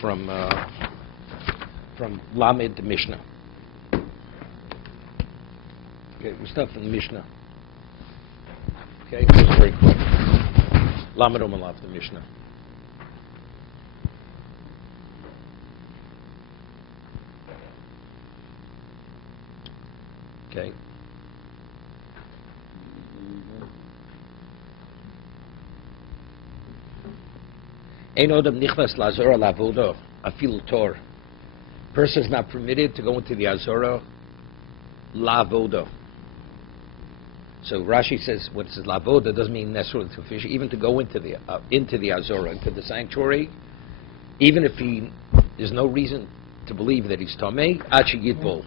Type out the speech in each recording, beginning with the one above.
from Lamed Mishnah. Okay, we start from the Mishnah. Okay, this is very quick. Lamed Omalav, the Mishnah. Okay. Ein odam nichnas lazora lavoda afil tor. Person is not permitted to go into the azora lavoda. So Rashi says, what it says lavoda doesn't mean necessarily to fish. Even to go into the azora, into the sanctuary, even if there's no reason to believe that he's tamei, achi yitbol,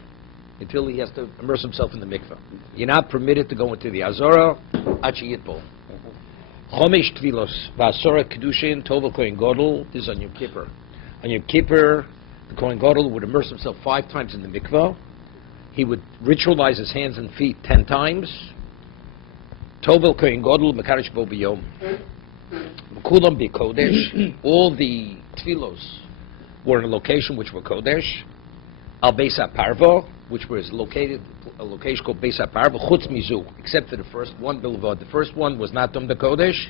until he has to immerse himself in the mikveh. You're not permitted to go into the azora achi yitbol. Chomesh tvilos v'asora kedushin tovel kohen gadol. This is on Yom Kippur. On Yom Kippur, the kohen gadol would immerse himself 5 times in the mikveh. He would ritualize his hands and feet 10 times. Tovel kohen gadol mekadosh bo b'yom. Mekulam b'kodesh. All the tvilos were in a location which were kodesh. Al Beis HaParva, which was located a location called Beis HaParva, Chutz Mizu, except for the first one, Bilvad. The first one was not Dom the Kodesh.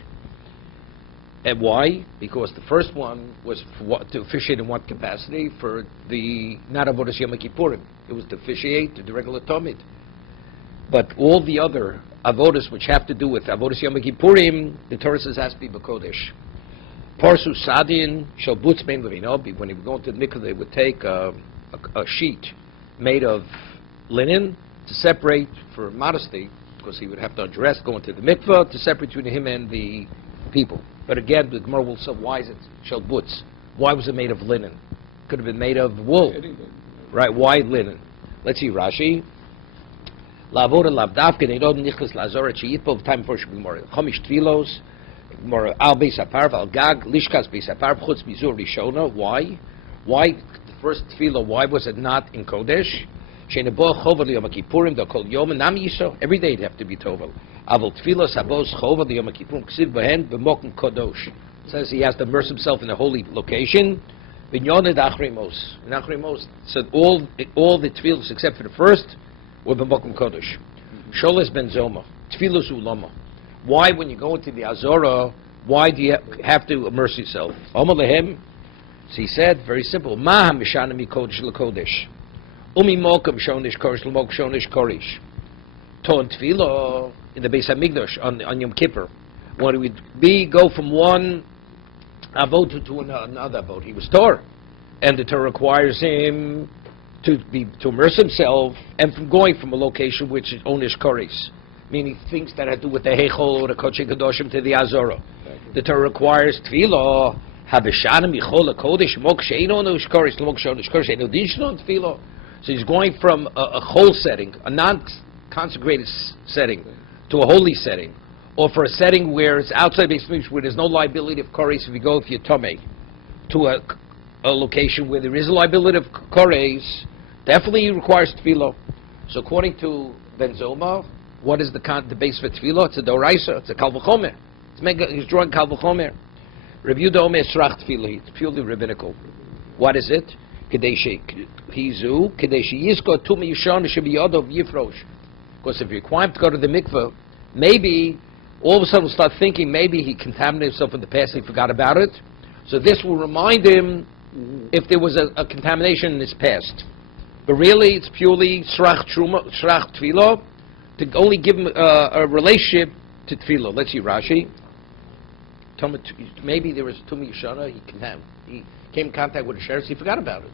And why? Because the first one was to officiate in what capacity? For the not Avodas Yom Kippurim. It was to officiate the regular Talmud. But all the other Avodas which have to do with Avodas Yom Kippurim, the Torah says has to be B'Kodesh. Parsu Sadin, Shalbutz Ben Levinobi, when he would go into the mikveh, they would take a sheet made of linen to separate, for modesty, because he would have to undress, go into the mikveh, to separate between him and the people. But again, the Gemara will say, why is it shalbutz? Why was it made of linen? Could have been made of wool. Right, why linen? Let's see, Rashi. Lavoda lavdavke neidod nichlas lazora chiyitpo time for Gemara. Chomish tvilos, Gemara al beis haparv al gag lishkas beis haparv chutz mizur rishona. Why? Why the first tefillah? Why was it not in Kodesh? Every day it'd have to be tovel. Says he has to immerse himself in a holy location. So all the tefillahs except for the first were b'mokum kodesh. Sholes ben zoma tefillah ulama. Why, when you go into the azora, why do you have to immerse yourself? So he said, very simple. Ma mishana mi kodesh l'kodesh. Umi mokam shonish korish l'mok shonish korish. Ton tefillah in the Beis Hamikdash on Yom Kippur. When we go from one avot to another avot, he was Torah, and the Torah requires him to immerse himself, and from going from a location which is onish korish, meaning things that have to do with the heichol or the kodesh kadoshim to the azora. The Torah requires tefillah. Habeshanim yichol kodesh mok sheino onish korish l'mok shonish korish eno dishnon tefillah. So he's going from a whole setting, a non-consecrated setting, to a holy setting, or for a setting where it's outside Beis Hamikdash, where there's no liability of koreis if you're tomei, to a location where there is a liability of koreis, definitely requires tefillah. So according to Ben Zoma, what is the base for tefillah? It's a doraisa, it's a kal v'chomer. He's drawing kal v'chomer. Review the Omer Srach tefillah, it's purely rabbinical. What is it? Because if you require him to go to the mikveh, maybe all of a sudden we'll start thinking maybe he contaminated himself in the past and he forgot about it. So this will remind him if there was a contamination in his past. But really it's purely srach tefillah, to only give him a relationship to tefillah. Let's see Rashi. Maybe there was Tumi Yishana, he came in contact with a sheriff, he forgot about it.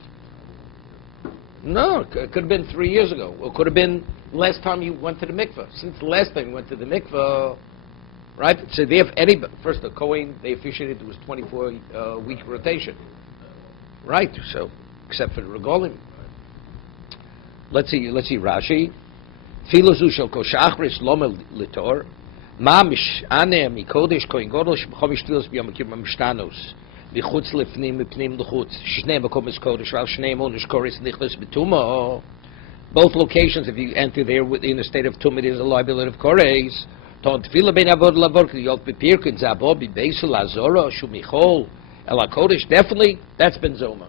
No, it could have been 3 years ago. Or it could have been last time you went to the mikveh. Since the last time you went to the mikveh, right? So they have first the Kohen, they officiated, it was 24-week rotation. Right, so, except for the regalim. Let's see Rashi. Filozu shel koshachris lomel litor. Ma mishane mikodesh kohen gadol shb'chomish tfilos b'yom kippur mishtanos. Both locations, if you enter there in a state of tumah, there's a liability of koreis. Ela Kodesh, definitely, that's benzoma.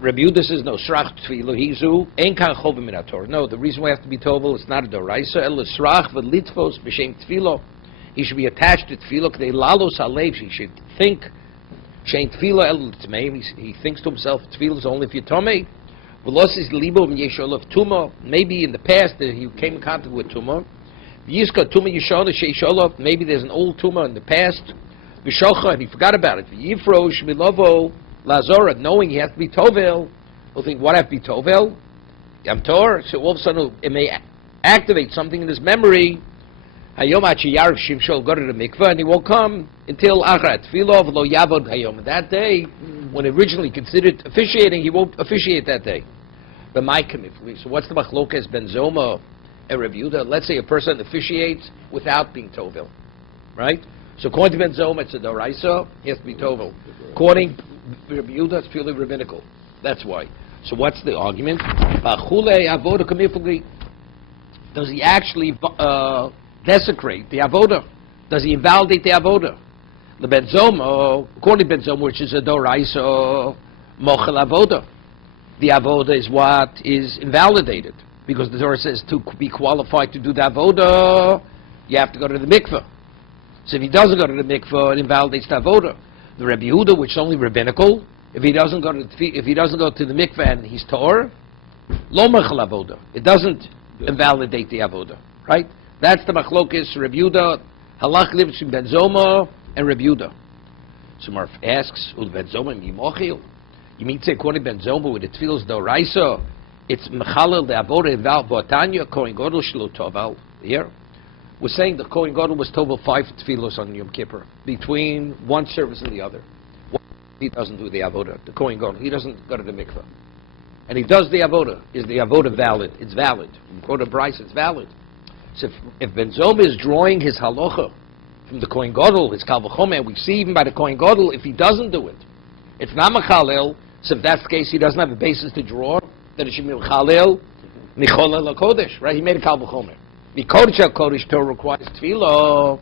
Rabbi Yehuda says, no, srach tefillah hizu, ein kan chovim min haTorah. No, the reason why I have to be tovel, it's not a doraisa, ela srach v'litvos b'shem tefillah. He should be attached to tefillah, k'dei lalos halev, he should think, shein tefillah el t'meim, he thinks to himself, tefillah is only if you're tomei. V'los libo m'yeshol of tumah, maybe in the past that he came in contact with tumah. V'yiska tumah yeshol sheishol, maybe there's an old tumah in the past. V'shocha, and he forgot about it. V'yifrosh milovo, Lazora, knowing he has to be Tovel, will think, what I have to be Tovel? Yom Tor? So all of a sudden it may activate something in his memory. Hayom Yarv Shimshol go to the mikveh, and he won't come until Achat Tefillah lo Yavod Hayom. That day, when originally considered officiating, he won't officiate that day. But my commitment. So what's the machlokes benzoma and Rabbi Yehuda? Let's say a person officiates without being Tovel, right? So according to benzoma, it's a doraisa. He has to be Tovel. According Rabbi Yehuda, it's purely rabbinical. That's why. So what's the argument? Does he actually desecrate the avoda? Does he invalidate the avoda? The benzoma, according to benzoma, which is a doraisa mochel avoda, the avoda is what is invalidated, because the Torah says to be qualified to do the avoda, you have to go to the mikveh. So if he doesn't go to the mikveh, it invalidates the avoda. The Rabbi Yehuda, which is only rabbinical, if he doesn't go to the mikveh and he's tor, lo mechel avoda. It doesn't invalidate the avoda, right? That's the machlokes Rabbi Yehuda, halach lives between benzoma and Rabbi Yehuda. So Marf asks, ul benzoma mimochil? You mean to say according to benzoma with the tefillos doraisa, it's mechalel the avoda inval botanya kohen gadol shelo toval here. We're saying the Kohen Gadol was tovel 5 tefillos on Yom Kippur, between one service and the other. He doesn't do the avoda, the Kohen Gadol. He doesn't go to the mikveh. And he does the avoda. Is the avoda valid? It's valid. From Quote of Bryce, it's valid. So if benzoma is drawing his halacha from the Kohen Gadol, his kal v'chomer, and we see even by the Kohen Gadol, if he doesn't do it, it's not mechalel. So if that's the case, he doesn't have a basis to draw, that it should be mechalel, nicholel kodesh, right? He made a kal v'chomer. The Kodesh HaKodesh Torah requires tefillah,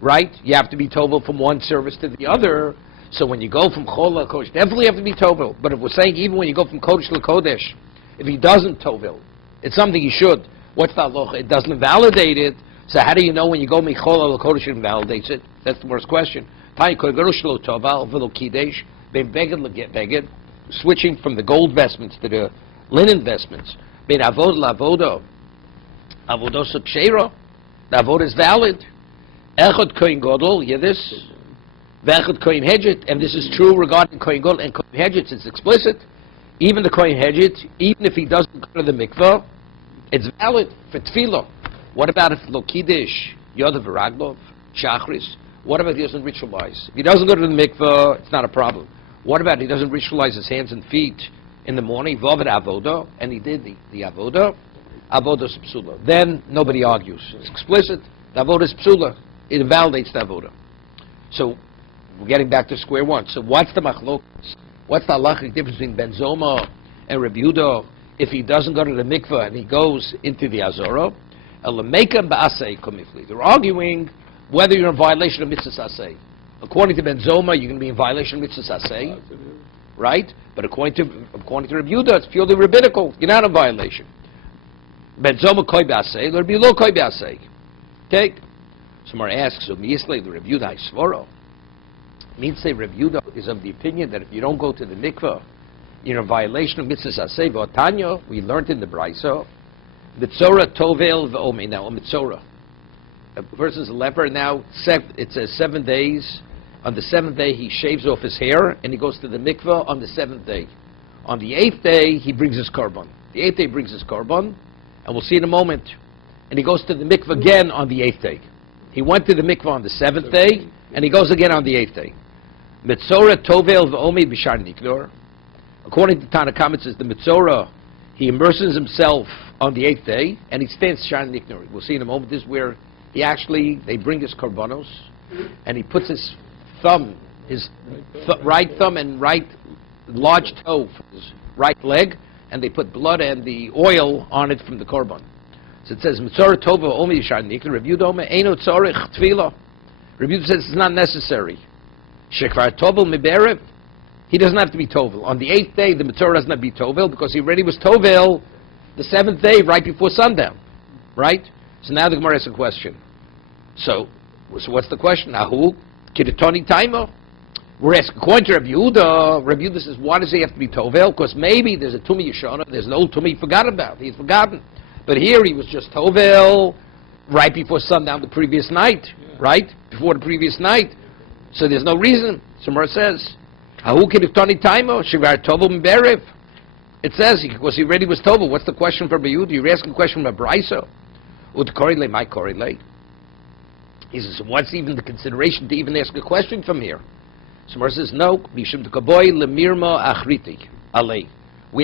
right? You have to be tovel from one service to the other. So when you go from Chol HaKodesh, definitely have to be tovel. But if we're saying even when you go from Kodesh to Kodesh, if he doesn't tovel, it's something he should. What's the halacha? It doesn't invalidate it. So how do you know when you go Michol HaKodesh it invalidates it? That's the worst question. Switching from the gold vestments to the linen vestments. Avodos Psheira, the avodah is valid. Echad Kohen Gadol, hear this? V'echad Kohen Hedget, and this is true regarding Kohen Gadol and Kohen Hedget. It's explicit. Even the Kohen Hedget, even if he doesn't go to the mikveh, it's valid for tefillah. What about if Lo Kiddush, Yodav V'Raglov, Shachris? What about if he doesn't ritualize? If he doesn't go to the mikveh, it's not a problem. What about if he doesn't ritualize his hands and feet in the morning? V'avad Avodah, and he did the Avodah. Avodah is psula. Then nobody argues. It's explicit. The avodah is psula. It invalidates the avodah. So we're getting back to square one. So what's the machlokes? What's the halachic difference between benzoma and Rabbi Yehuda if he doesn't go to the mikveh and he goes into the azorah? They're arguing whether you're in violation of mitzvah asay. According to benzoma, you're going to be in violation of mitzvah asay, right? But according to Rabbi Yehuda, it's purely rabbinical. You're not in violation. Benzoma koi b'asei, Rabbi Yehuda koi b'asei. Okay? Someone asks, so miyislei the Rabbi Yehuda isvoro. Means say Rabbi Yehuda is of the opinion that if you don't go to the mikveh, you're in violation of mitzvah asei. V'otanya, we learned in the Brisa, mitzora tovel v'omei. Now, a mitzora. A person's a leper now, it says 7 days. On the 7th day, he shaves off his hair, and he goes to the mikveh on the 7th day. On the 8th day, he brings his korban. The 8th day brings his korban, and we'll see in a moment. And he goes to the mikveh again on the 8th day. He went to the mikveh on the 7th day, and he goes again on the 8th day. Mitzora tovel v'omi b'shar niknor. According to Tanakh, it says the mitzora, he immerses himself on the 8th day, and he stands shar niknor. We'll see in a moment. This is where they bring his korbanos, and he puts his thumb, right thumb and right large toe from his right leg, and they put blood and the oil on it from the korban. So it says, Mitzora tova omi yishar niknor, Rabbi Yehuda omer, eino tzorich tefillah. Rabbi Yehuda says it's not necessary. Shekvar tovel miberev. He doesn't have to be tovel. On the 8th day, the Mitzvah doesn't have to be tovel because he already was tovel the 7th day right before sundown. Right? So now the Gemara asks a question. So what's the question? Ahu, kiritoni taimo. We're asking, according to Rabbi Yehuda, Rabbi Yehuda says, why does he have to be tovel? Because maybe there's a Tumi Yeshana, there's an old Tumi he forgot about. He's forgotten. But here he was just tovel right before sundown the previous night. Right? Before the previous night. So there's no reason. Samar says, it says, because he already was tovel. What's the question for Bayud? You're asking a question from a Braiso. He says, what's even the consideration to even ask a question from here? Samar says, no. We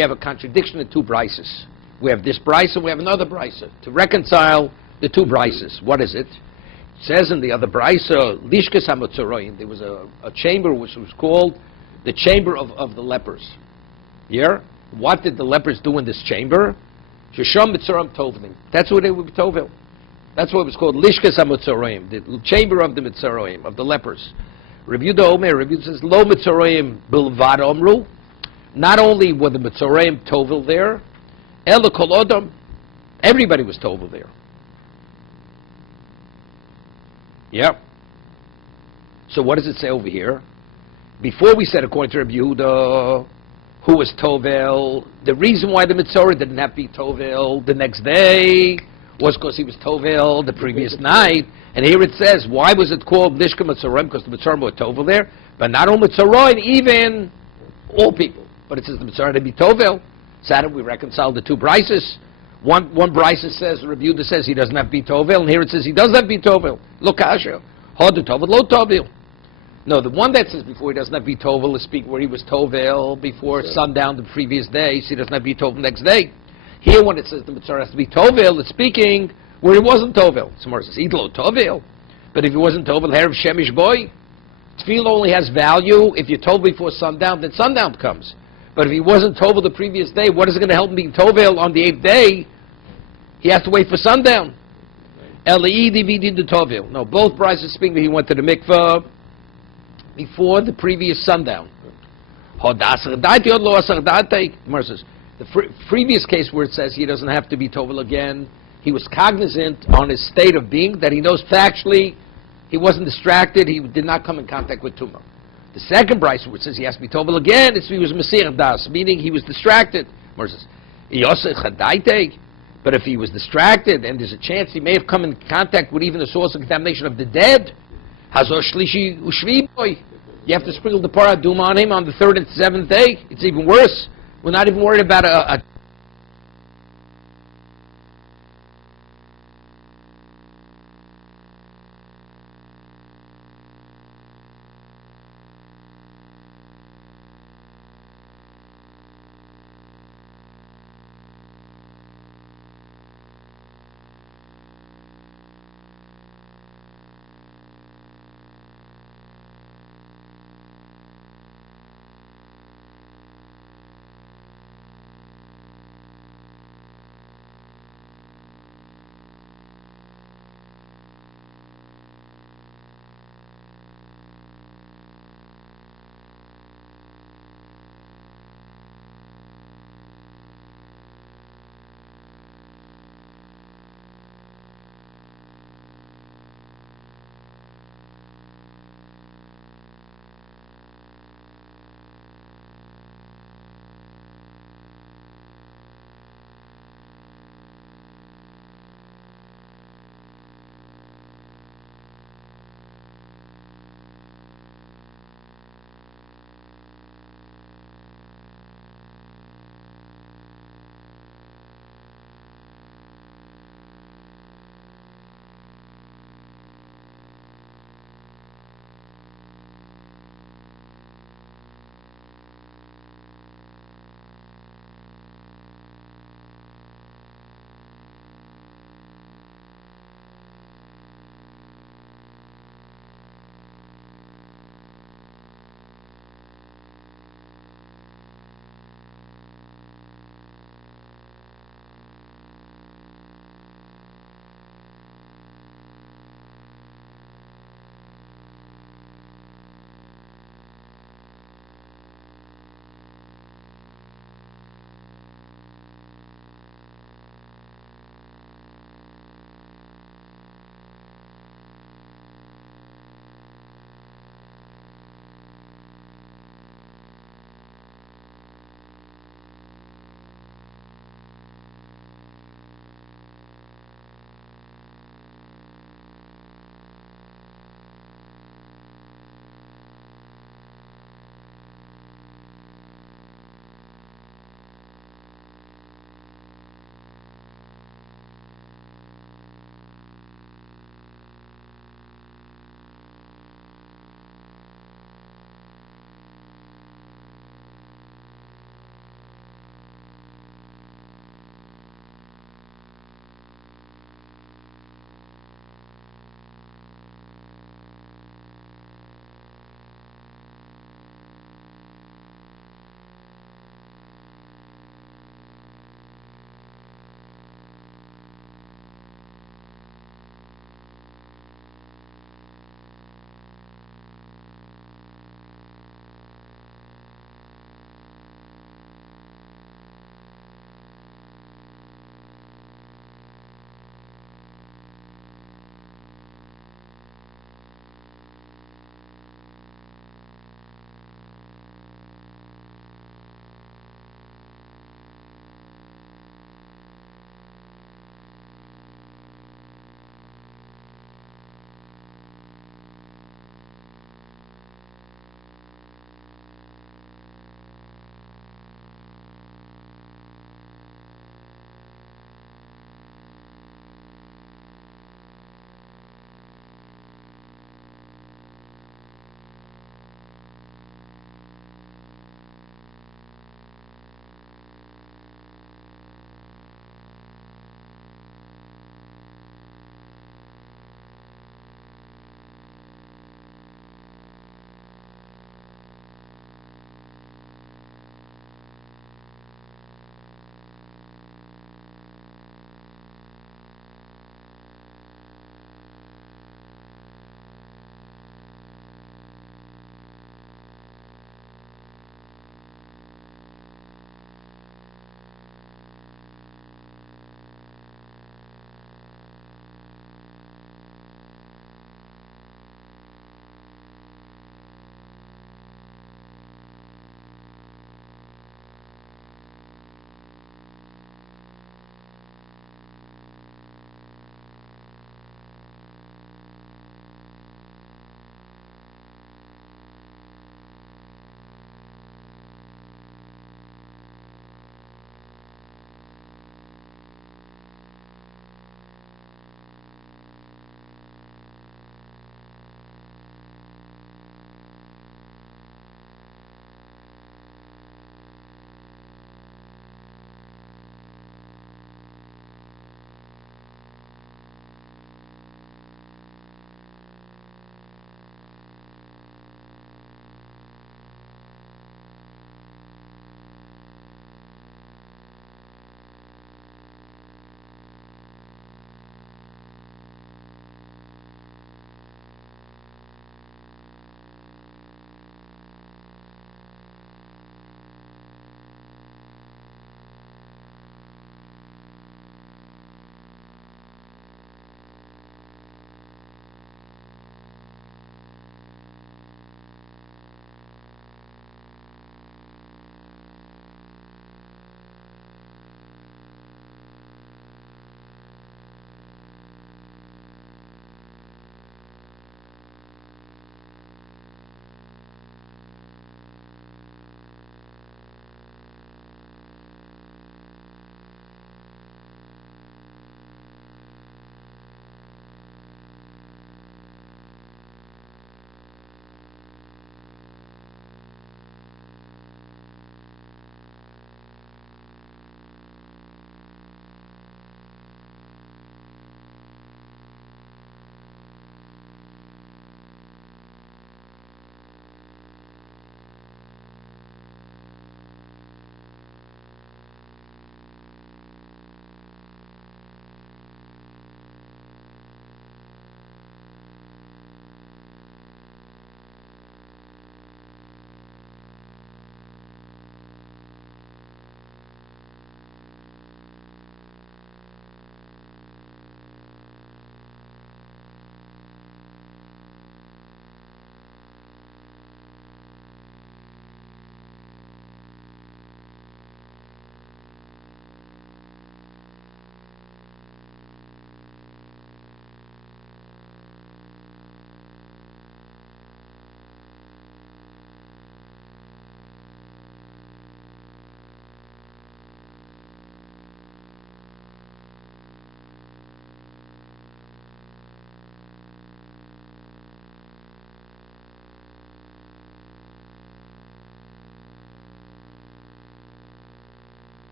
have a contradiction in two Braises. We have this Braisa, we have another Braisa. To reconcile the two Braises, what is it? It says in the other Braisa, Lishkas HaMotzoroim, there was a chamber which was called the chamber of the lepers. Here, what did the lepers do in this chamber? Shesham Mitzorim Tovlim. That's what they would be Tovil. That's what it was called, Lishkas HaMotzoroim, the chamber of the Mitzoroim, of the lepers. Rabbi Yehuda Omer, Rabbi Yehuda says, Lo Mitzoroim Bilvad Omru. Not only were the Mitzoroim Tovil there, Ela Kol Odom, everybody was Tovil there. Yeah. So what does it say over here? Before we said, according to Rabbi Yehuda, who was Tovel, the reason why the Mitzorah didn't have to be Tovel the next day was because he was Tovel the previous night. And here it says, why was it called Lishka Mitzorah? Because the Mitzorah were Tovel there. But not only Mitzorah, even all people. But it says the Mitzorah to be Tovel. So how do we reconcile the two Brises? One Brisa says, Rabbi Yehuda says he doesn't have to be Tovel, and here it says he does have to be Tovel. Look, Asher. Hod Tovel, lo Tovel. No, the one that says before he doesn't have to be Tovel is speaking where he was Tovel before sundown the previous day, so he doesn't have to be Tovel the next day. Here when it says the Mitzvah has to be Tovel, it's speaking where he wasn't Tovel. Somewhere it says, Idlo Tovel. But if he wasn't Tovel, Herav Shemish Boy. Tefillah only has value if you're Tovel before sundown, then sundown comes. But if he wasn't Tovel the previous day, what is it going to help him be Tovel on the 8th day? He has to wait for sundown. No, both Brises speaking that he went to the mikveh before the previous sundown. The previous case where it says he doesn't have to be Tovel again, he was cognizant on his state of being that he knows factually he wasn't distracted, he did not come in contact with Tumah. The second Bryce where it says he has to be Tovel again, it's he was Mesir Das, meaning he was distracted. But if he was distracted and there's a chance he may have come in contact with even the source of contamination of the dead, you have to sprinkle the paraduma on him on the 3rd and 7th day. It's even worse. We're not even worried about a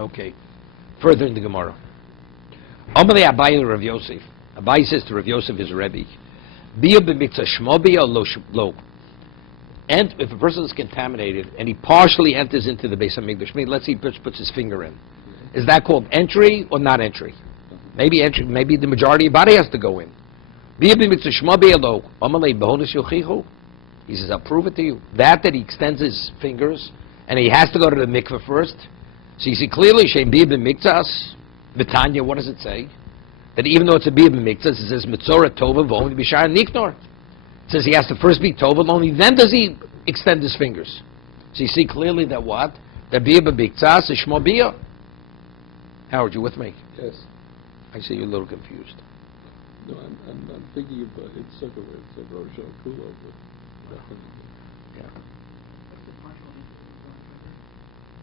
Okay. Further in the Gemara. Amalei Abaye Rav Yosef. Abaye says to Rav Yosef, his Rebbe, Bia b'mitzvah shmo bia lo. And if a person is contaminated and he partially enters into the Beis Hamikdash, let's say he puts his finger in, is that called entry or not entry? Maybe entry. Maybe the majority of the body has to go in. Bia b'mitzvah shmo bia lo. Amalei b'honos yochichu. He says, I'll prove it to you. That he extends his fingers and he has to go to the mikveh first. So you see clearly, Shem bia b'miktzas. Betanya, what does it say? That even though it's a bia b'miktzas, it says mitzorah tova v'only b'shar niknor. It says he has to first be tova, only then does he extend his fingers. So you see clearly that what? That bia b'miktzas is shmo bia. Howard, you with me? Yes. I see you're a little confused. No, I'm thinking about it's such a Rosh Kulo, but definitely. Yeah.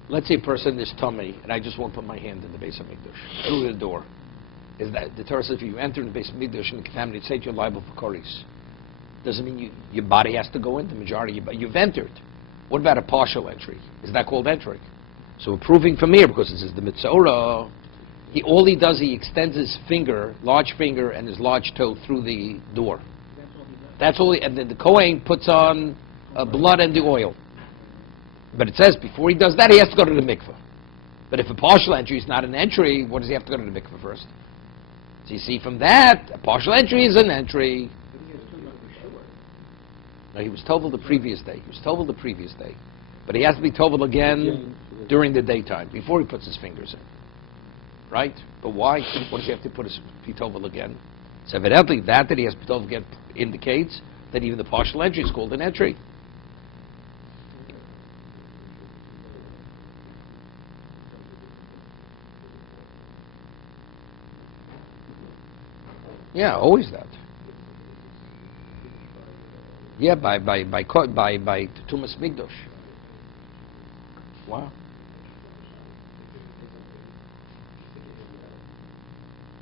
Let's say a person is tummy, and I just won't put my hand in the Beis Hamikdash through the door. Is that the Torah says if you enter in the Beis Hamikdash and contaminate, say you're liable for koris. Doesn't mean your body has to go in. The majority, but you've entered. What about a partial entry? Is that called entering? So we're proving from here because it says the mitzorah. All he does, he extends his finger, large finger, and his large toe through the door. That's all. And then the Kohen puts on blood and the oil. But it says before he does that, he has to go to the mikveh. But if a partial entry is not an entry, what does he have to go to the mikveh first? So you see from that, a partial entry is an entry. No, he was tovel the previous day. But he has to be tovel again during the daytime, before he puts his fingers in. Right? But why? What does he have to put his tovel again? So evidently that he has to tovel again indicates that even the partial entry is called an entry. Yeah, always that. Yeah, by Tumas Migdosh. Wow.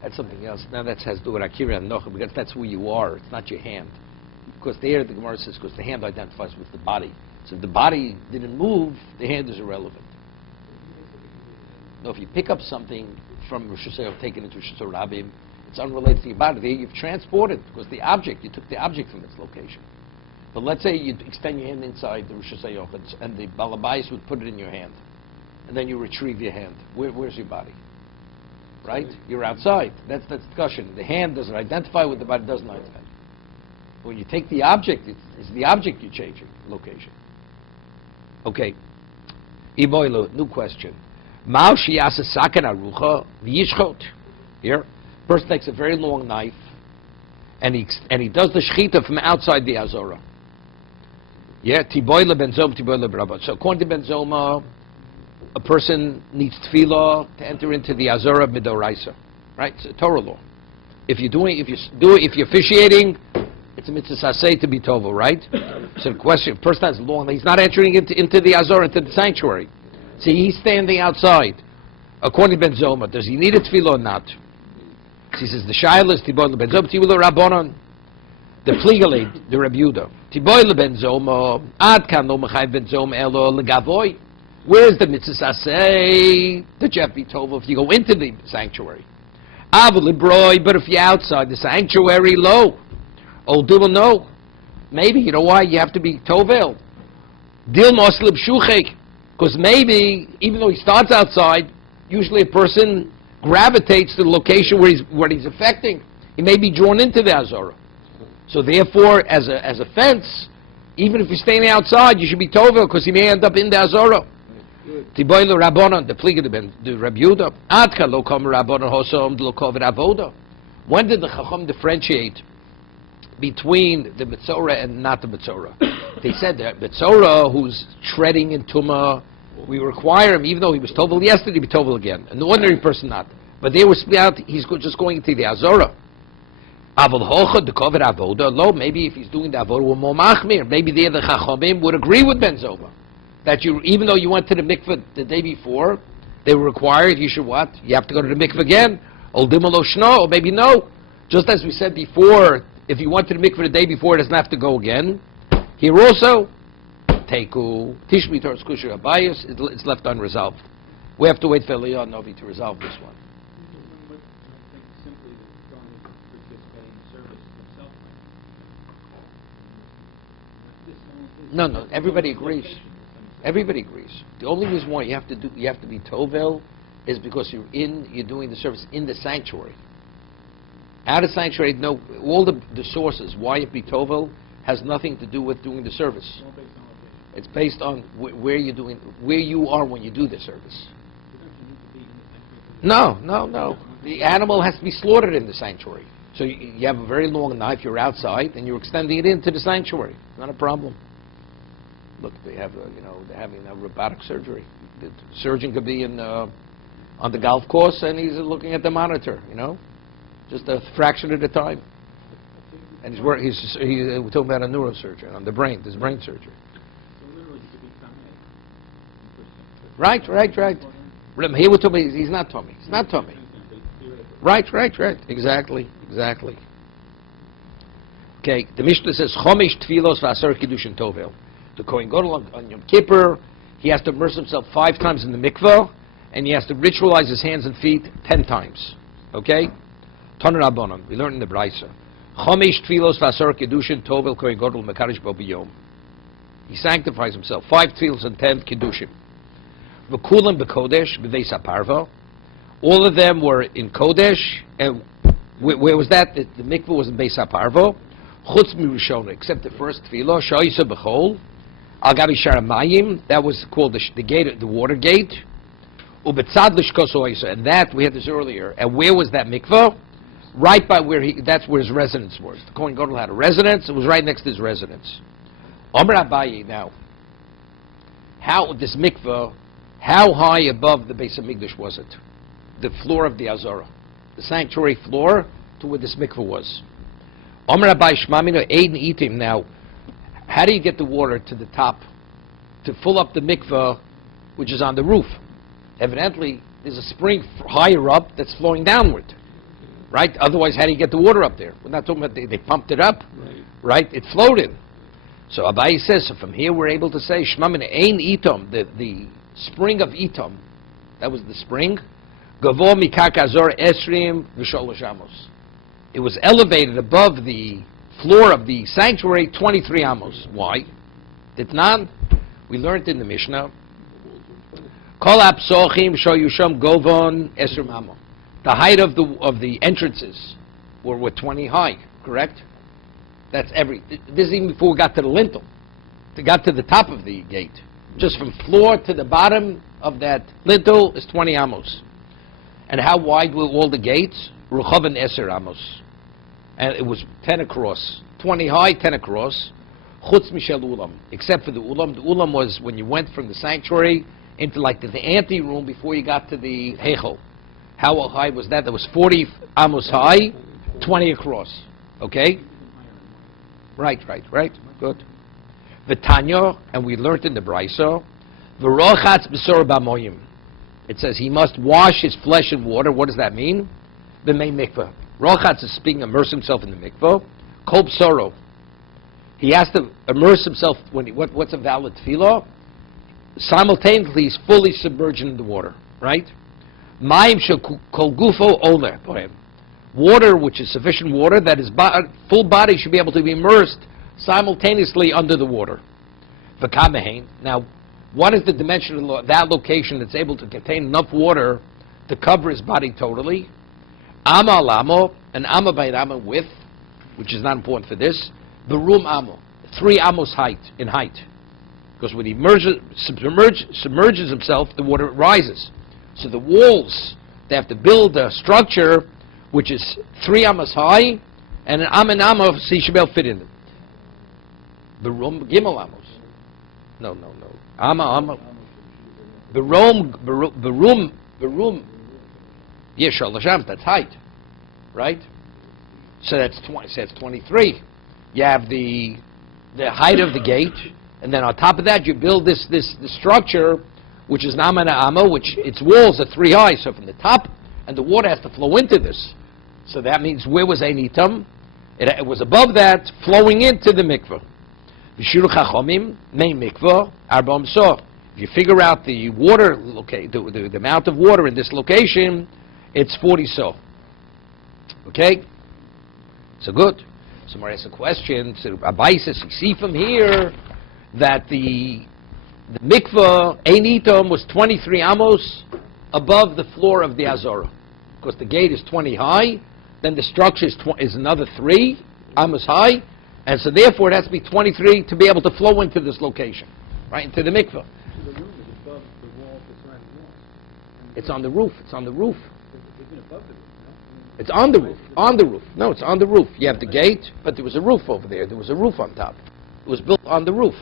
That's something else. Now that has to do with Akira and Nocha, because that's who you are. It's not your hand. Because there, the Gemara says, because the hand identifies with the body. So if the body didn't move, the hand is irrelevant. No, if you pick up something from Rosh Hashanah, take it into Rosh Hashanah, it's unrelated to your body. There you've transported, because the object, you took the object from its location. But let's say you extend your hand inside the Rosh Hashanah, and the Balabais would put it in your hand. And then you retrieve your hand. Where's your body? Right? You're outside. That's the discussion. The hand doesn't identify with the body, doesn't identify. When you take the object, it's the object you're changing, location. Okay. Iboilo, new question. Mao shiyasa saken arucha v'yishchot. Here. Person takes a very long knife, and he does the shechita from outside the azora. Yeah, tiboyle ben zoma, tiboyle b'rabot. So according to ben zoma, a person needs tefillah to enter into the azora midoraisa, right? It's a Torah law. If you're officiating, it's a mitzvah saseh to be tovel, right? So the question: person has long, he's not entering into the azora, into the sanctuary. See, he's standing outside. According to ben zoma, does he need a tefillah or not? He says the shaila is tiboy ben zoma, tiboy rabbanon. The pligalid, the Rabbi Yehuda, tiboy ben zoma, ad kan lo mechay ben zoma elo legavoy. Where's the mitzvah say that you have to be tovel if you go into the sanctuary? Avol libroy, but if you're outside the sanctuary, lo, old will no. Maybe you know why you have to be tovel. Dil moslib shuchek, because maybe even though he starts outside, usually a person gravitates to the location where he's affecting. He may be drawn into the azora. So therefore, as a fence, even if you're standing outside, you should be tovel because he may end up in the azora. Tiboy lo rabbanon, the pliga the Rabbi Yehuda. Adka lo kam rabbanon hosom lo kovet avoda. When did the Chacham differentiate between the Metzorah and not the Metzorah? They said that Metzorah, who's treading in Tumah, we require him, even though he was tovel yesterday, to be tovel again. An ordinary person not. But they were split out, he's just going into the Azorah. Avol hocha, the kovet avoda, lo, maybe if he's doing the avoda, we're more machmir. Maybe the Chachamim would agree with Ben Zoma. That you, even though you went to the mikveh the day before, they were required, you should what? You have to go to the mikveh again. Oldimalo shno, or maybe no. Just as we said before, if you went to the mikveh the day before, it doesn't have to go again. Here also, Teiku, Tishmi Torah Skusha Abayas, it's left unresolved. We have to wait for Eliyahu Novi to resolve this one. But I think simply that going to participate in service himself. No, everybody agrees. Everybody agrees. The only reason why you have to be Tovel is because you're doing the service in the sanctuary. Out of sanctuary, no, all the sources why it be Tovel has nothing to do with doing the service. It's based on where you are when you do the service. No. The animal has to be slaughtered in the sanctuary. So you have a very long knife, you're outside, and you're extending it into the sanctuary. Not a problem. Look, they have, they're having a robotic surgery. The surgeon could be on the golf course, and he's looking at the monitor, just a fraction of the time. And we're talking about a neurosurgeon on the brain, this brain surgery. Right. Remember, here we're talking about, he's not Tommy. Right. Exactly. Okay, the Mishnah says, Chomish Tfilos V'asar Kiddushin Tovel. The Kohen Gadol on Yom Kippur, he has to immerse himself 5 times in the mikveh, and he has to ritualize his hands and feet 10 times. Okay? Tanu Rabbanon, we learned in the Brisa. Chomish Tfilos V'asar Kiddushin Tovel Kohen Gadol Mekadosh Bo B'yom. He sanctifies himself. 5 tefillos and 10 Kiddushim. V'kulam b'kodesh b'veis ha'parva. All of them were in Kodesh. And where was that? The mikveh was in Beis HaParvo. Chutz miRishona, except the first tefillah. Sha'isa b'chol. Al gabi sharamayim. That was called the gate, the water gate. U'betzad l'shkos o'isa. And that, we had this earlier. And where was that mikveh? Right by that's where his residence was. The Kohen Gadol had a residence. It was right next to his residence. Omer Abaye, now, how this mikveh, how high above the Beis HaMikdash was it? The floor of the Azara, the sanctuary floor to where this mikveh was. Omer Abaye Shmamino Eidin Itim. Now, how do you get the water to the top to fill up the mikveh, which is on the roof? Evidently, there's a spring higher up that's flowing downward, right? Otherwise, how do you get the water up there? We're not talking about they pumped it up, right? It flowed in. So Abaye says, so from here we're able to say, Shmamin Ein Itom, the spring of Itom, that was the spring, Gavo Mikak Azor Esrim V'Sholosh Amos. It was elevated above the floor of the sanctuary 23 Amos. Why? Ditnan, we learned in the Mishnah, Kol Apsochim Shoyusham Govon Esrim Amos. The height of the entrances were 20 high, correct? That's this is even before we got to the lintel. We got to the top of the gate. Just from floor to the bottom of that lintel is 20 amos. And how wide were all the gates? Ruchavan Eser amos. And it was 10 across. 20 high, 10 across. Chutz Mishel Ulam. Except for the Ulam. The Ulam was when you went from the sanctuary into like the ante room before you got to the Heichel. How high was that? That was 40 amos high, 20 across. Okay? Right. Good. V'tanya, and we learned in the Brisa, v'rochatz b'sor b'moyim. It says he must wash his flesh in water. What does that mean? B'mei mikveh. Rochatz is speaking, immerse himself in the mikveh. Kol b'soro. He has to immerse himself when what's a valid tefillah? Simultaneously, he's fully submerged in the water. Right? Mayim shel kol gufo oler bohem. Water, which is sufficient water, that his full body should be able to be immersed simultaneously under the water. V'kamehain. Now, what is the dimension of that location that's able to contain enough water to cover his body totally? Ama alamo, an ama by an ama width, which is not important for this. Berum amo, 3 amos in height. Because when he submerges himself, the water rises. So the walls, they have to build a structure which is 3 amos high, and an amma, so he should be able to fit in it. Berum gimel amos. No. Amma. Berum. Yes, Shalasham, that's height. Right? So that's 20, so that's 23. You have the height of the gate, and then on top of that you build this structure, which is an amma, which its walls are 3 high, so from the top, and the water has to flow into this. So that means where was Ein Itam? It was above that, flowing into the mikveh. V'shiru chachomim, mei mikveh, arba'am sof. If you figure out the water, the amount of water in this location, it's 40 so. Okay? So good. Somebody asks a question. So Abai says, you see from here that the mikvah, Einitom, was 23 amos above the floor of the Azorah. Because the gate is 20 high, then the structure is another 3 amos high, and so therefore it has to be 23 to be able to flow into this location, right, into the mikvah. So the room is above the wall, beside the wall. It's on the roof. It's on the roof. Even above the roof, no? I mean, It's on the roof. On the roof. No, it's on the roof. You have the gate, but there was a roof over there. There was a roof on top. It was built on the roof.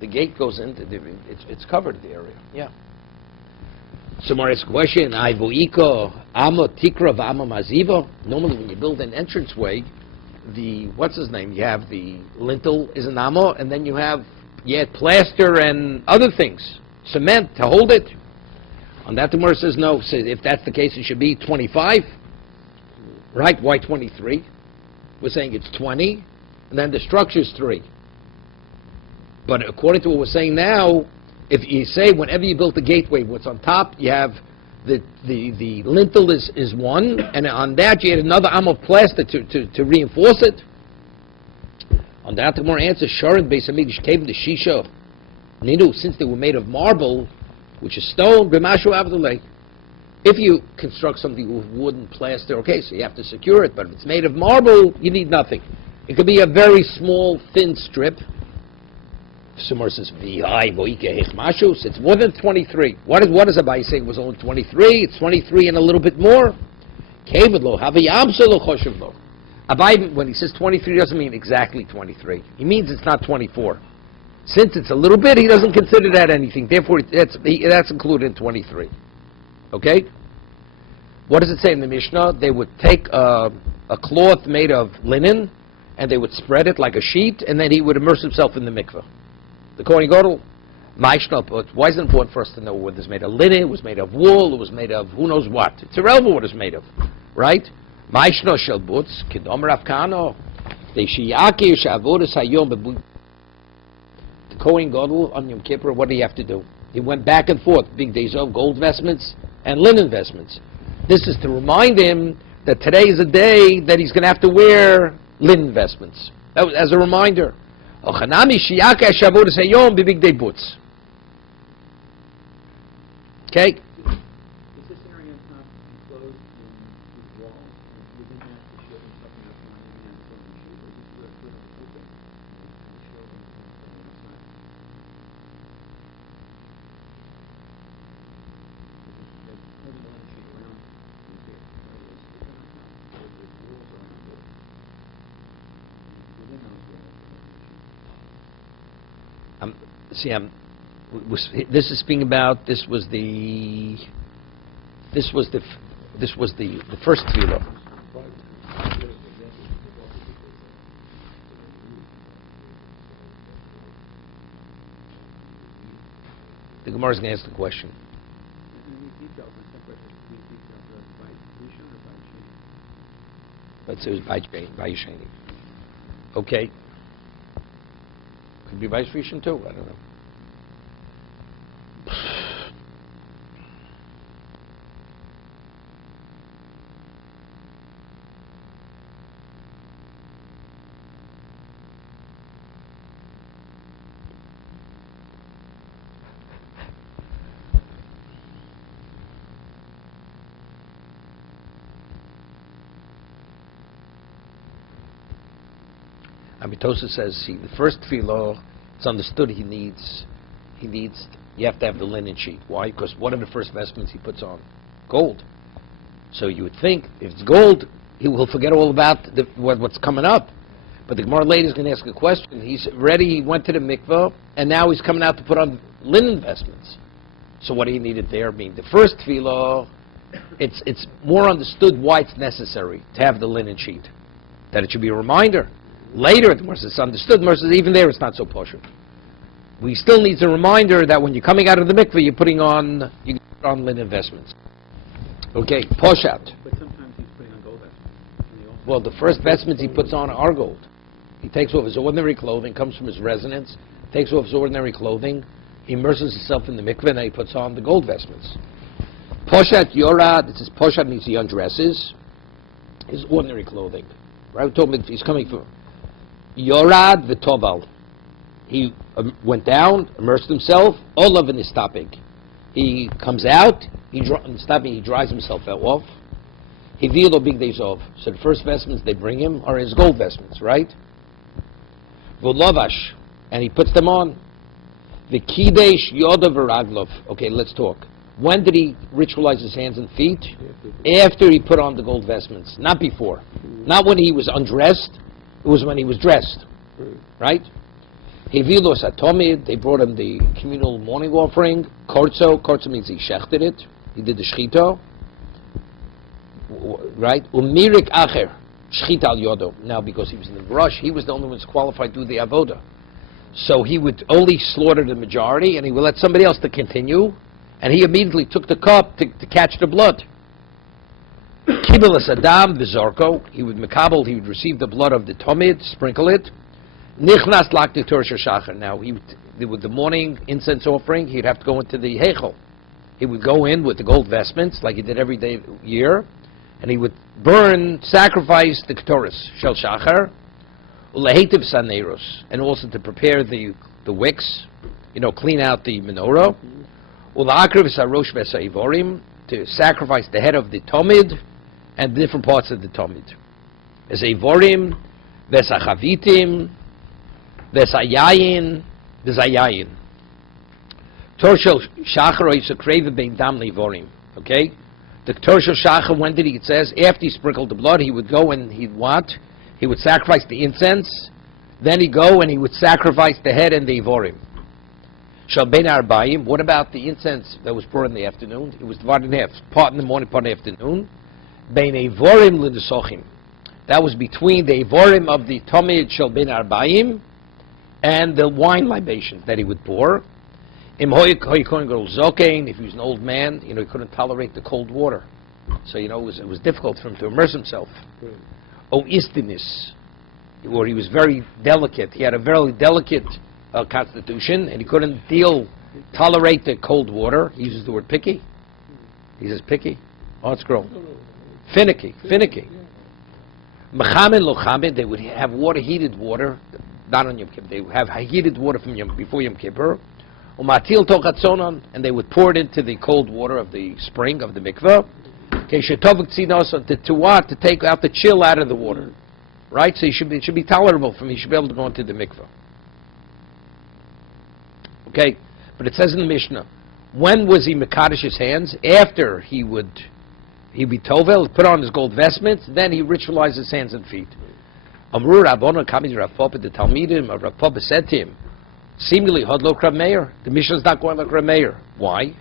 The gate goes into it's covered the area. Yeah. Somewhere asks a question. Aivoiko amo tikra v'amo mazivo. Normally, when you build an entranceway, what's his name? You have the lintel is an amo, and then you had plaster and other things, cement to hold it. On that, the Gemara says no. Says if that's the case, it should be 25. Right? Why 23? We're saying it's 20, and then the structure's 3. But according to what we're saying now, if you say whenever you built the gateway, what's on top, you have the lintel is 1, and on that you had another arm of plaster to reinforce it. On that, the more answer, Sharon Beis Hamikdash came the Shisha. Ninu, since they were made of marble, which is stone, B'mashu Avdulay. If you construct something with wood and plaster, okay, so you have to secure it, but if it's made of marble, you need nothing. It could be a very small, thin strip. Somewhere says, it's more than 23. What is Abai saying? It was only 23? It's 23 and a little bit more. Abai, when he says 23, doesn't mean exactly 23. He means it's not 24. Since it's a little bit, he doesn't consider that anything. Therefore, that's included in 23. Okay? What does it say in the Mishnah? They would take a cloth made of linen, and they would spread it like a sheet, and then he would immerse himself in the mikveh. The Kohen Gadol, but why is it important for us to know what it's made of? Linen, it was made of wool, it was made of who knows what. It's irrelevant what it's made of, right? Maishno shel butz, kidom Rav Kano, the Kohen Gadol on Yom Kippur, what do you have to do? He went back and forth, big days of gold vestments and linen vestments. This is to remind him that today is a day that he's going to have to wear linen vestments. As a reminder. Okay? is this area not enclosed with walls? Within that, the children something up on This is speaking about. This was the first tefillah. The Gemara is going to ask the question. But it was Vayechi. Okay. Could be Vice Rishon too, I don't know. Amitosa says, see, the first tefillah, it's understood he needs, you have to have the linen sheet. Why? Because what are the first vestments he puts on? Gold. So you would think, if it's gold, he will forget all about what's coming up. But the Gemara later is going to ask a question. He's ready, he went to the mikveh, and now he's coming out to put on linen vestments. So what do you need it there? I mean, the first tefillah, it's more understood why it's necessary to have the linen sheet. That it should be a reminder. Later, it's understood. Even there, it's not so poshut. We still need a reminder that when you're coming out of the mikveh, you put on linen vestments. Okay, poshat. But sometimes he's putting on gold vestments. Well, the first vestments he puts on are gold. He takes off his ordinary clothing, comes from his residence, takes off his ordinary clothing, he immerses himself in the mikveh, and then he puts on the gold vestments. Poshat yorad, it says poshat means he undresses his ordinary clothing. Right? We told him he's coming from yorad v'toval. He went down, immersed himself, all of it is stopping. He comes out, he dries himself off. He vilo big days off. So the first vestments they bring him are his gold vestments, right? V'lovash, and he puts them on. V'kidesh yodav v'raglov. Okay, let's talk. When did he ritualize his hands and feet? After he put on the gold vestments, not before. Not when he was undressed, it was when he was dressed. Right? Hevilos atomid, they brought him the communal morning offering. Korzo means he shechted it. He did the shchito. Right? Umirik acher, shchita al yodo. Now, because he was in the rush, he was the only one who's qualified to do the avoda. So he would only slaughter the majority, and he would let somebody else to continue, and he immediately took the cup to catch the blood. Kibelas adam v'zorko, he would receive the blood of the tomid, sprinkle it. Nichnas lakti Torah shachar. Now, with the morning incense offering, he'd have to go into the heichel. He would go in with the gold vestments, like he did every day year, and he would sacrifice the Ketores, shel shachar, ulehetiv saneros, and also to prepare the wicks, clean out the menorah, ulakriv sarosh v'saivorim, to sacrifice the head of the tomid and the different parts of the tomid. V'saivorim, v'sachavitim, v'sayayin, v'sayayin. Torshel shachar yisakrev bein dam levorim. Okay? The Torshel shachar, when did he? It says, after he sprinkled the blood, he would go and he would sacrifice the incense, then he'd go and he would sacrifice the head and the ivorim. Shal bein arbayim, what about the incense that was brought in the afternoon? It was divided in half, part in the morning, part in the afternoon. Bein ivorim l'nesochim. That was between the ivorim of the tomid shal bein arbayim and the wine libations that he would pour. If he was an old man, he couldn't tolerate the cold water. So, it was difficult for him to immerse himself. O istinis, or he was very delicate. He had a very delicate constitution, and he couldn't tolerate the cold water. He uses the word picky. He says picky. Oh, it's grown. Finicky. Mechamen lochamen, they would have heated water, not on Yom Kippur. They would have heated water before Yom Kippur. Umatil tochatzonon, and they would pour it into the cold water of the spring, of the mikveh. To take out the chill out of the water. Right? So it should be tolerable for him. He should be able to go into the mikveh. Okay? But it says in the Mishnah, when was he mekadosh his hands? After he'd be tovel, put on his gold vestments, then he ritualized his hands and feet. Amru Rabbonon Kamid Rav Papa, the Talmidim of Rav Papa said to him, seemingly Hodlo Rav Meir. The Mishnah is not going like Rav Meir. Why?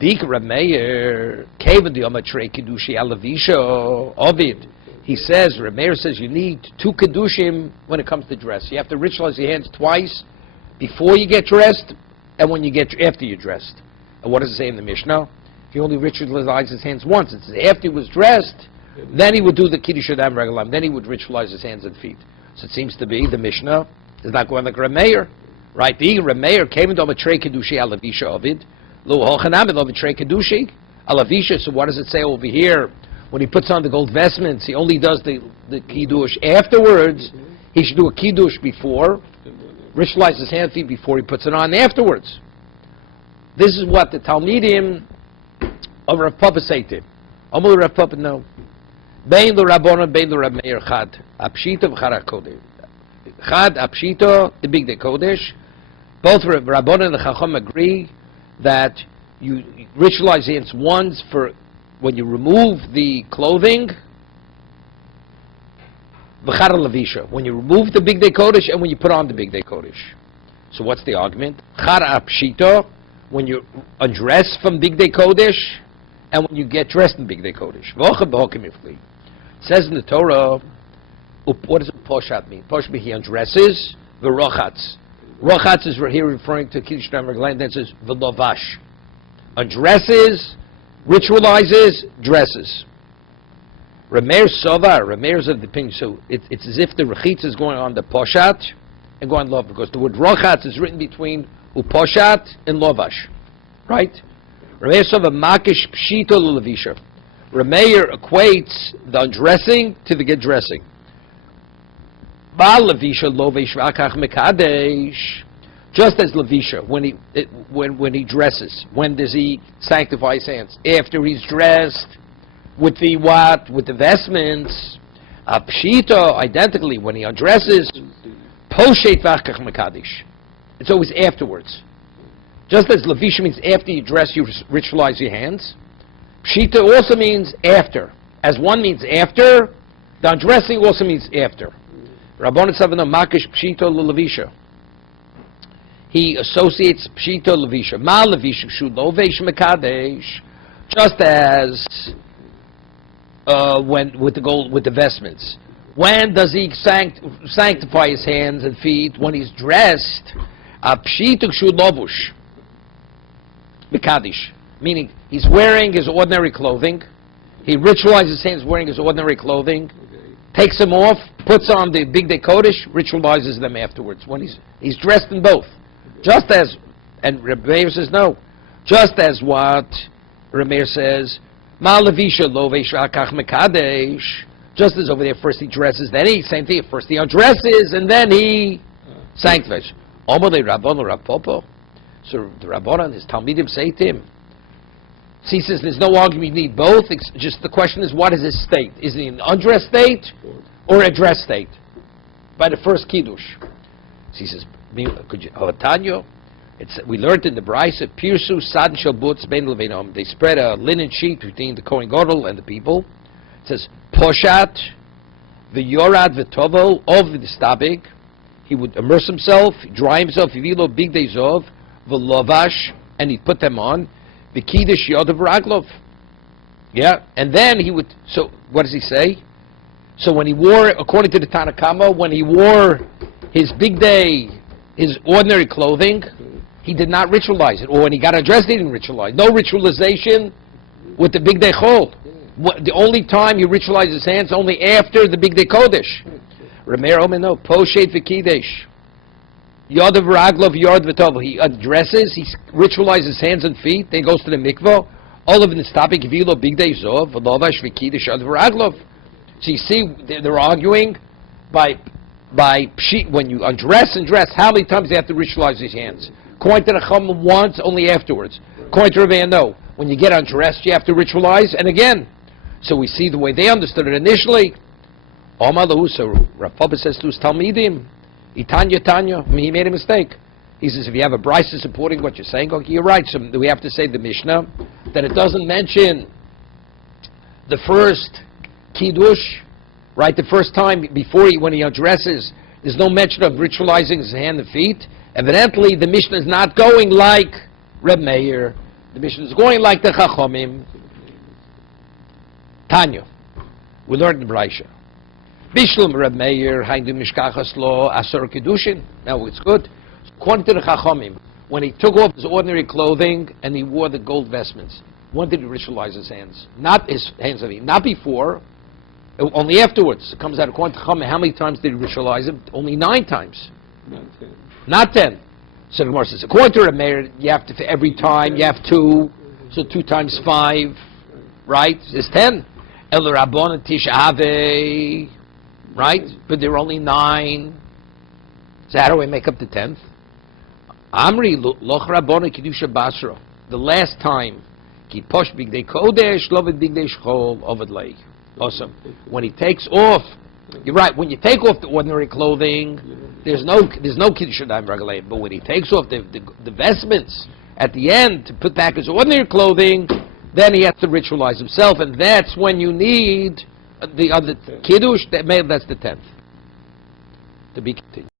Rav Meir Kevin the Amatrei Kedushi Alavisha Ovid. He says, Rav Meir says you need 2 kedushim when it comes to dress. You have to ritualize your hands twice before you get dressed and after you're dressed. And what does it say in the Mishnah? He only ritualized his hands once. It says after he was dressed, then he would do the Kiddush Adam Regalam, then he would ritualize his hands and feet. So it seems to be the Mishnah is not going like Rav Meir. Right? The Rav Meir came into Amatrei Kedushi Alavisha Ovid. Lo hochanam lo Amatrei Kedushi Alavisha. So what does it say over here? When he puts on the gold vestments, he only does the Kiddush afterwards. He should do a Kiddush before, ritualize his hand and feet before he puts it on afterwards. This is what the Talmidim of Rav Papa say to him. Amul Rav Papa, no. Bein lo Rabbonon, bein lo Rav Meir, chad. Apshita v'chad HaKodesh. Chad, apshita, the big day Kodesh. Both Rabbonon and the Chacham agree that you ritualize hands once for when you remove the clothing, v'chad lavisha, when you remove the big day Kodesh and when you put on the big day Kodesh. So what's the argument? Chad apshita, when you undress from big day Kodesh and when you get dressed in big day Kodesh. It says in the Torah, what does poshat mean? Poshat means he undresses the rochatz. Rochatz is here referring to Kiddush Shnei Reglaim, that says v'lovash. Undresses, ritualizes, dresses. Rameir Sovar, Rameir's of the opinion, so it's as if the Rechitz is going on the Poshat and going Lov, because the word Rochatz is written between Uposhat and Lovash. Right? Rameir Sovar, Makish Pshito Lulavisha. Rameir equates the undressing to the get dressing. Baal Lavisha Lovesh Vakach Mekadesh. Just as Lavisha, when he dresses, when does he sanctify his hands? After he's dressed, with the what? With the vestments. Pshita, identically, when he undresses, Poshet Vakach Mekadesh. It's always afterwards. Just as Lavisha means after you dress, you ritualize your hands. Pshita also means after. As one means after, the undressing also means after. Rabbanah Savana Makish Pshita Lulavisha. He associates Pshita Lavisha. Ma Lavisha Shu Lovesh Mekadesh. Just as when with the gold, with the vestments. When does he sanctify his hands and feet? When he's dressed. Pshita Shu Lovush Mekadesh. Meaning, he's wearing his ordinary clothing. He ritualizes his hands wearing his ordinary clothing. Takes them off, puts on the big day kodesh, ritualizes them afterwards. When he's dressed in both. Just as, and Remeir says no, just as what Remeir says, Ma levisha lovesh akach mekadesh. Just as over there, first he dresses, then same thing, first he undresses, and then he sanctifies. Omale Rabbanu Rapopo. So the Rabbanan and his Talmidim say to him, he says there's no argument, you need both, it's just the question is what is his state? Is he an undressed state or a dressed state? By the first Kiddush. So he says, Tanyo, we learned in the Brisa, Pirsu Sadn Shalbutz Ben Levinom. They spread a linen sheet between the Kohen Gadol and the people. It says, Poshat, the Yorad V'Tovel, of the Stabig. He would immerse himself, dry himself, Vivilo Big Dezov, V'Lovash, and he'd put them on. The Kiddush Yodav Raglov. Yeah, and then he would, so what does he say? So when he wore, according to the Tanakama, when he wore his big day, his ordinary clothing, he did not ritualize it. Or when he got undressed, he didn't ritualize. No ritualization with the big day chol. The only time he ritualized his hands, only after the big day kodesh. Ramiro Meno, Poshet V'Kidesh. Yod of Raglov, Yod V'Tov. He undresses, he ritualizes his hands and feet, then he goes to the mikvah. All of it is topic, Vilo, Big Day Zov, V'Lovash, V'Kidesh, Yod of Raglov. So you see, they're arguing by when you undress and dress, how many times do you have to ritualize his hands? According to the Chum, once, only afterwards. According to Rebbe, no. When you get undressed, you have to ritualize, and again. So we see the way they understood it initially. Omalahu, so Rav Papa says to his Talmidim, Tanya, he made a mistake. He says, if you have a brisa supporting what you're saying, okay, you're right. So we have to say the Mishnah, that it doesn't mention the first Kiddush, right? The first time before when he undresses, there's no mention of ritualizing his hand and feet. Evidently, the Mishnah is not going like Reb Meir. The Mishnah is going like the Chachomim. Tanya, we learned in Braisha. Bishlam Reb Meir, Haindu Mishkachas Lo, Asur Kedushin. Now it's good. According to the Chachomim, when he took off his ordinary clothing and he wore the gold vestments, when did he ritualize his hands? Not his hands, not before, only afterwards. It comes out according to Chachomim. How many times did he ritualize them? Only 9 times. Not 10. So the Gemara says, according to Reb Meir, you have to, for every time, you have 2. So 2 times 5, right? It's 10. El Rabbon and Tisha Ave, right? But there are only 9. So how do we make up the 10th? Amri loch Rabbon and Kedusha Basra. The last time, Ki posh bigdei kodesh, lovet bigdei shchol, ovad lei. Awesome. When he takes off, you're right. When you take off the ordinary clothing, there's no Kiddush Adayim Ragalayim. But when he takes off the vestments at the end to put back his ordinary clothing, then he has to ritualize himself, and that's when you need the other Kiddush. That's the 10th. To be continued.